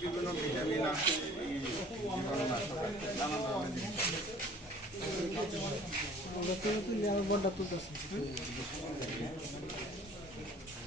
বিভিন্ন ভিটামিন আছে এই জীবাণুনাশক আছে, নানান ধরনের জিনিস আছে।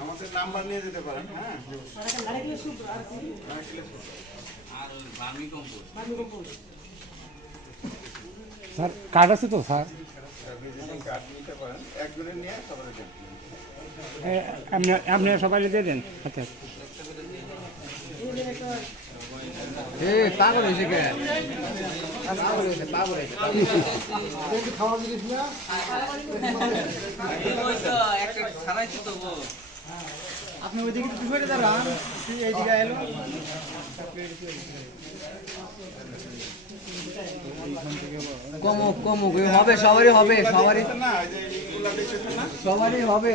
আমাদের নাম্বার নিয়ে যেতে পারেন হ্যাঁ। স্যার কার্ড আছে তো স্যার ভিজিটিং কার্ড নিতে পারেন একজনের নিয়ে সবাই দেন আপনি আপনি সবাই দিয়ে দেন। আচ্ছা। আপনি ওইদিকে একটু সরে দাঁড়ান এইদিকে এলো কমো কমো হবে সবারই হবে সবারই। সবারই হবে।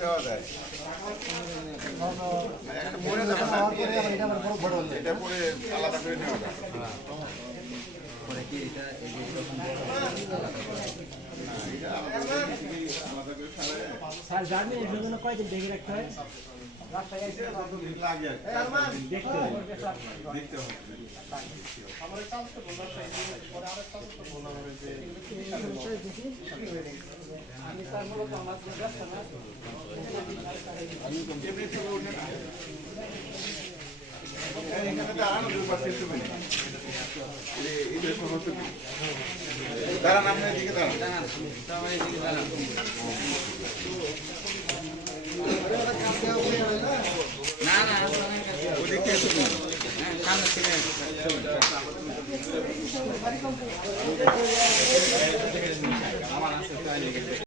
দেওয়া যায় মরে যাবে। আলাদা করে নেওয়া যায় এটা আলাদা করে থেকে আলাদা করে স্যার জার্নি এর জন্য কয়দিন দেখে রাখতে হয়। আর এখানে দাঁড়ানো দুই পাশে একটু মিনিট। এই- এই যে সমস্ত? দাঁড়ান আপনি এদিকে দাঁড়ান ওদিকে একটু মিনিট।